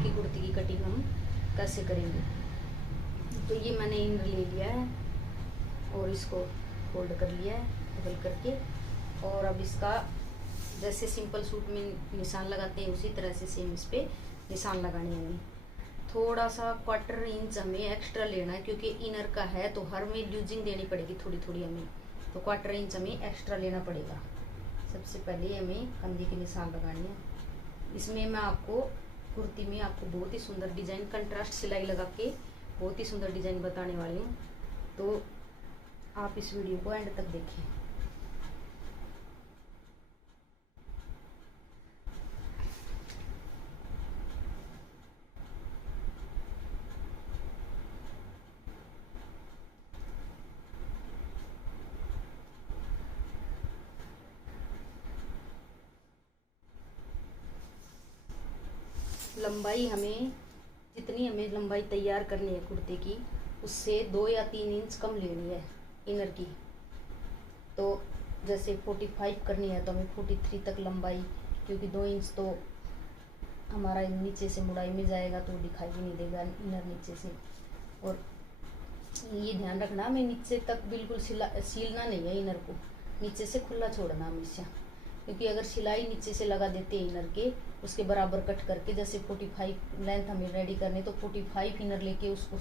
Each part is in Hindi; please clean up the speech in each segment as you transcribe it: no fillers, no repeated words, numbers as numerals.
इनर की कुर्ती की कटिंग हम कैसे करेंगे। तो ये मैंने इनर ले लिया है और इसको फोल्ड कर लिया है बदल करके। और अब इसका जैसे सिंपल सूट में निशान लगाते हैं उसी तरह से सेम इस पर निशान लगाने हैं। थोड़ा सा 1/4 इंच हमें एक्स्ट्रा लेना है क्योंकि इनर का है तो हर में ल्यूजिंग देनी पड़ेगी थोड़ी थोड़ी हमें, तो 1/4 इंच हमें एक्स्ट्रा लेना पड़ेगा। सबसे पहले हमें कंधे के निशान लगाने हैं। इसमें मैं आपको कुर्ती में आपको बहुत ही सुंदर डिज़ाइन कंट्रास्ट सिलाई लगा के बहुत ही सुंदर डिज़ाइन बताने वाली हूँ, तो आप इस वीडियो को एंड तक देखें। लंबाई हमें जितनी हमें लंबाई तैयार करनी है कुर्ते की उससे 2 या 3 इंच कम लेनी है इनर की। तो जैसे 45 करनी है तो हमें 43 तक लंबाई, क्योंकि 2 इंच तो हमारा नीचे से मुड़ाई में जाएगा तो दिखाई भी नहीं देगा इनर नीचे से। और ये ध्यान रखना हमें नीचे तक बिल्कुल सीलना नहीं है इनर को, नीचे से खुला छोड़ना हमेशा, क्योंकि अगर सिलाई नीचे से लगा देते हैं इनर के उसके बराबर कट करके, जैसे 45 लेंथ हमें रेडी करनी तो 45 इनर लेके उसको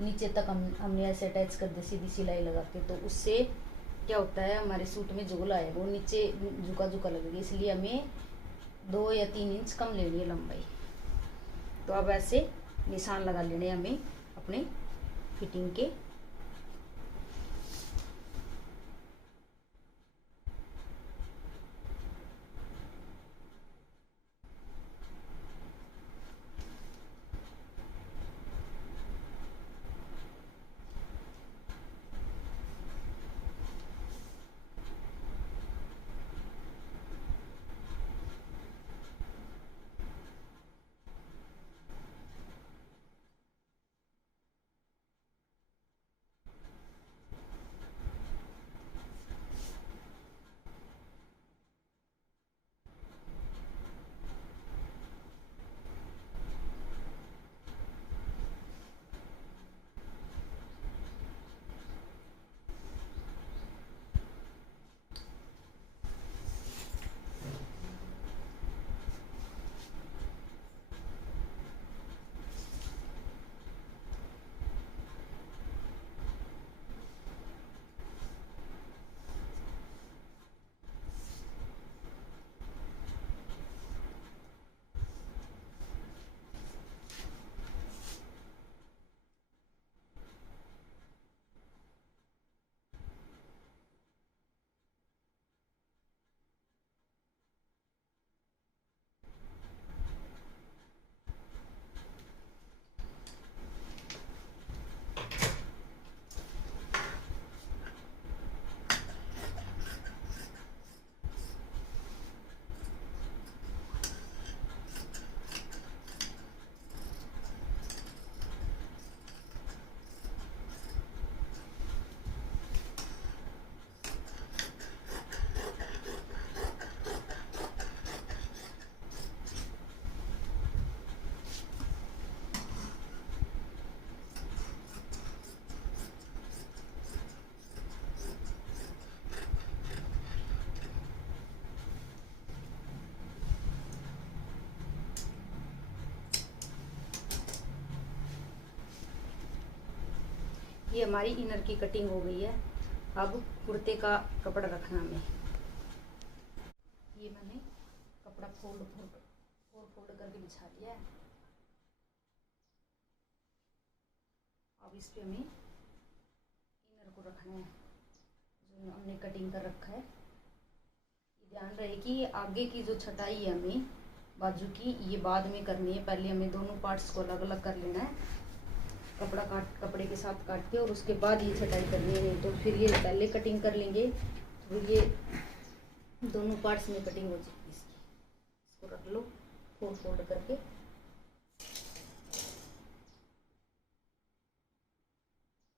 नीचे तक हमने ऐसे अटैच कर दे सीधी सिलाई लगा के, तो उससे क्या होता है हमारे सूट में झोल आएगा वो नीचे झुका झुका लगेगा। इसलिए हमें 2 या 3 इंच कम लेनी है लंबाई। तो अब ऐसे निशान लगा लेने हमें अपने फिटिंग के। ये हमारी इनर की कटिंग हो गई है। अब कुर्ते का कपड़ा रखना हमें। ये मैंने कपड़ा फोल्ड करके बिछा लिया है। अब इस पे हमें इनर को रखना है जो हमने कटिंग कर रखा है। ध्यान रहे कि आगे की जो छटाई है हमें बाजू की ये बाद में करनी है, पहले हमें दोनों पार्ट्स को अलग अलग कर लेना है कपड़े के साथ काट के, और उसके बाद ये छटाई करनी है। नहीं तो फिर ये पहले कटिंग कर लेंगे तो ये दोनों पार्ट्स में कटिंग हो जाएगी इसकी। इसको रख लो फोल्ड करके।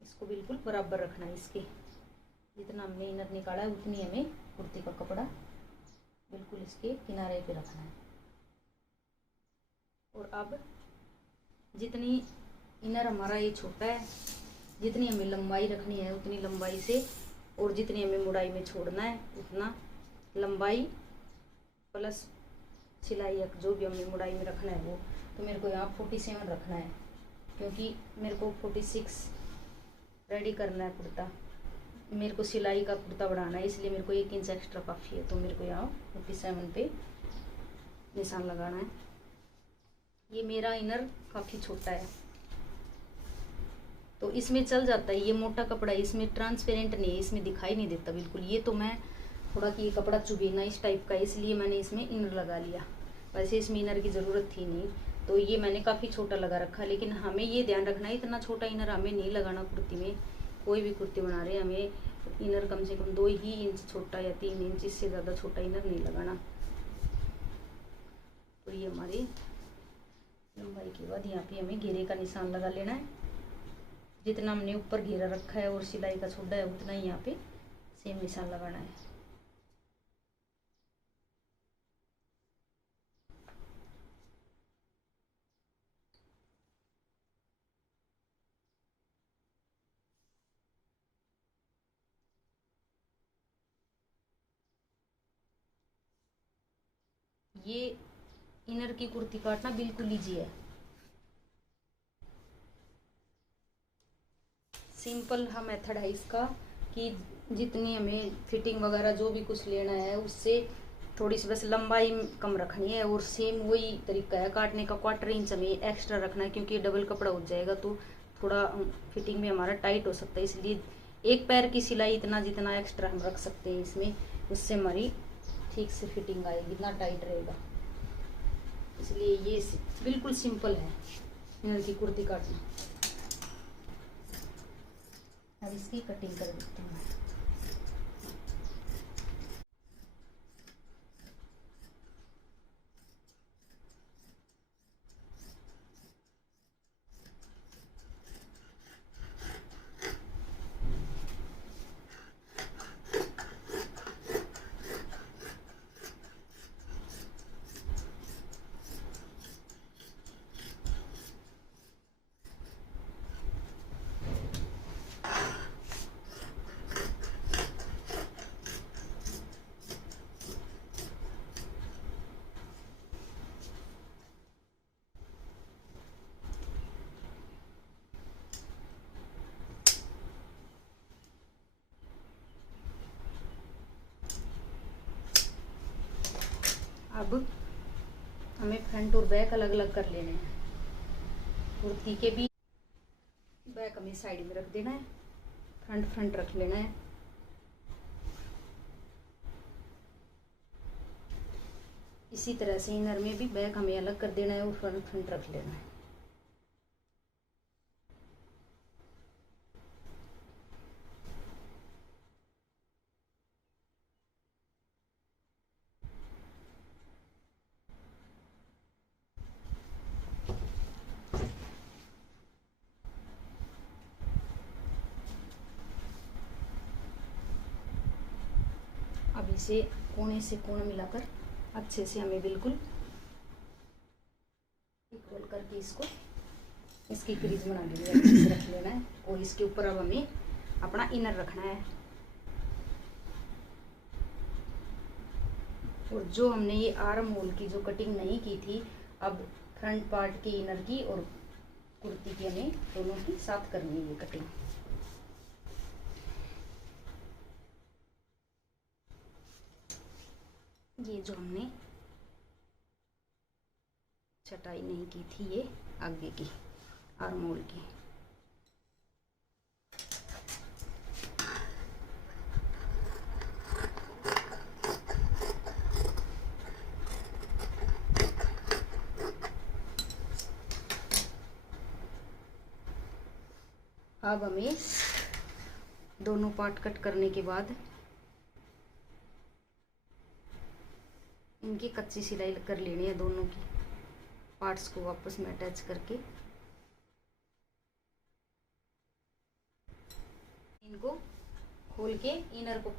इसको बिल्कुल बराबर रखना है, इसके जितना हमने इनर निकाला है उतनी हमें कुर्ती का कपड़ा बिल्कुल इसके किनारे पे रखना है। और अब जितनी इनर हमारा ये छोटा है, जितनी हमें लंबाई रखनी है उतनी लंबाई से, और जितनी हमें मुड़ाई में छोड़ना है उतना लंबाई प्लस सिलाई या जो भी हमें मुड़ाई में रखना है वो। तो मेरे को यहाँ 47 रखना है, क्योंकि मेरे को 46 रेडी करना है कुर्ता। मेरे को सिलाई का कुर्ता बढ़ाना है, इसलिए मेरे को 1 इंच एक्स्ट्रा काफ़ी है। तो मेरे को यहाँ 47 पे निशान लगाना है। ये मेरा इनर काफ़ी छोटा है तो इसमें चल जाता है। ये मोटा कपड़ा है, इसमें ट्रांसपेरेंट नहीं है, इसमें दिखाई नहीं देता बिल्कुल। ये तो मैं थोड़ा कि ये कपड़ा चुभेना इस टाइप का, इसलिए मैंने इसमें इनर लगा लिया। वैसे इसमें इनर की ज़रूरत थी नहीं, तो ये मैंने काफ़ी छोटा लगा रखा। लेकिन हमें ये ध्यान रखना है इतना छोटा इनर हमें नहीं लगाना कुर्ती में। कोई भी कुर्ती बना रहे हमें इनर कम से कम 2 ही इंच छोटा या 3 इंच, इससे ज़्यादा छोटा इनर नहीं लगाना। तो ये हमारी लंबाई के बाद यहाँ पे हमें घेरे का निशान लगा लेना है। जितना हमने ऊपर घेरा रखा है और सिलाई का छोड़ा है उतना ही यहाँ पे सेम निशान लगाना है। ये इनर की कुर्ती काटना बिल्कुल ईजी है, सिंपल हा मेथड है इसका कि जितनी हमें फिटिंग वगैरह जो भी कुछ लेना है उससे थोड़ी सी बस लंबाई कम रखनी है, और सेम वही तरीका है काटने का। 1/4 इंच हमें एक्स्ट्रा रखना है, क्योंकि डबल कपड़ा हो जाएगा तो थोड़ा फिटिंग में हमारा टाइट हो सकता है। इसलिए एक पैर की सिलाई इतना जितना एक्स्ट्रा हम रख सकते हैं इसमें, उससे हमारी ठीक से फिटिंग आएगी, इतना टाइट रहेगा। इसलिए ये बिल्कुल सिंपल है इनर की कुर्ती काटना। अब इसकी कटिंग कर देती हूँ मैं। अब हमें फ्रंट और बैक अलग अलग कर लेने हैं। कुर्ती के भी बैक हमें साइड में रख देना है, फ्रंट फ्रंट रख लेना है। इसी तरह से इनर में भी बैक हमें अलग कर देना है और फ्रंट फ्रंट रख लेना है। अब इसे कोने से कोना मिलाकर अच्छे से हमें बिल्कुल इक्वल करके इसको इसकी क्रीज बना लेनी है, अच्छे से रख लेना है। और इसके ऊपर अब हमें अपना इनर रखना है। और जो हमने ये आर्म होल की जो कटिंग नहीं की थी, अब फ्रंट पार्ट की इनर की और कुर्ती की हमें दोनों की साथ करनी है ये कटिंग। ये जो हमने छटाई नहीं की थी ये आगे की आर्म होल की, अब हमें दोनों पार्ट कट करने के बाद इनकी कच्ची सिलाई कर लेनी है। दोनों की पार्ट्स को आपस में अटैच करके इनको खोल के इनर को,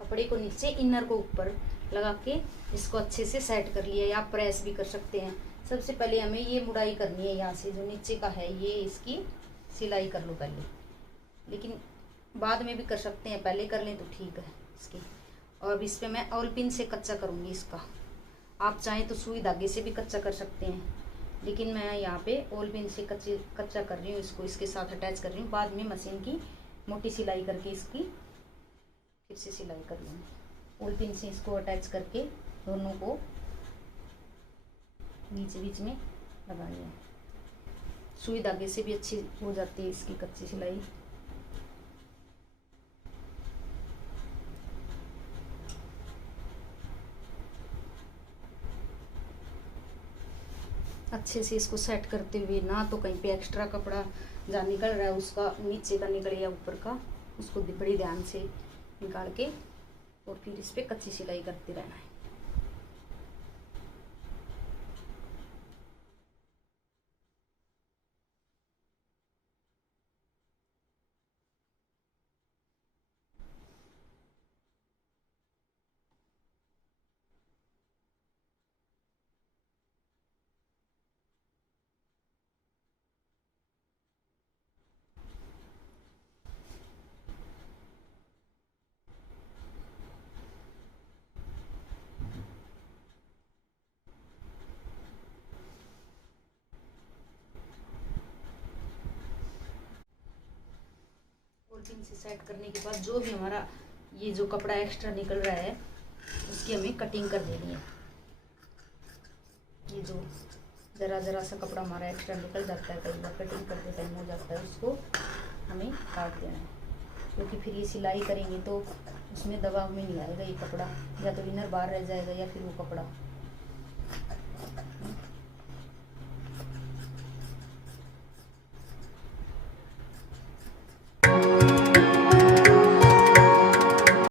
कपड़े को नीचे इनर को ऊपर लगा के इसको अच्छे से सेट कर लिया, या आप प्रेस भी कर सकते हैं। सबसे पहले हमें ये मुड़ाई करनी है, यहाँ से जो नीचे का है ये इसकी सिलाई कर लो पहले, लेकिन बाद में भी कर सकते हैं, पहले कर लें तो ठीक है इसकी। और अब इस पर मैं ऑल पिन से कच्चा करूँगी इसका। आप चाहें तो सुई धागे से भी कच्चा कर सकते हैं, लेकिन मैं यहाँ पे ऑल पिन से कच्चा कर रही हूँ इसको, इसके साथ अटैच कर रही हूँ। बाद में मशीन की मोटी सिलाई करके इसकी फिर से सिलाई कर लूँगी। ऑल पिन से इसको अटैच करके दोनों को बीच बीच में लगानी है। सुई धागे से भी अच्छी हो जाती है इसकी कच्ची सिलाई। अच्छे से इसको सेट करते हुए, ना तो कहीं पे एक्स्ट्रा कपड़ा जहाँ निकल रहा है उसका नीचे का निकले या ऊपर का, उसको बड़ी ध्यान से निकाल के और फिर इस पर कच्ची सिलाई करते रहना है। पिन से सेट करने के बाद जो भी हमारा ये जो कपड़ा एक्स्ट्रा निकल रहा है उसकी हमें कटिंग कर देनी है। ये जो ज़रा ज़रा सा कपड़ा हमारा एक्स्ट्रा निकल जाता है, कई बार कटिंग करते टाइम हो जाता है, उसको हमें काट देना है, क्योंकि फिर ये सिलाई करेंगे तो उसमें दबाव में नहीं आएगा ये कपड़ा, या तो इनर बाहर रह जाएगा या फिर वो कपड़ा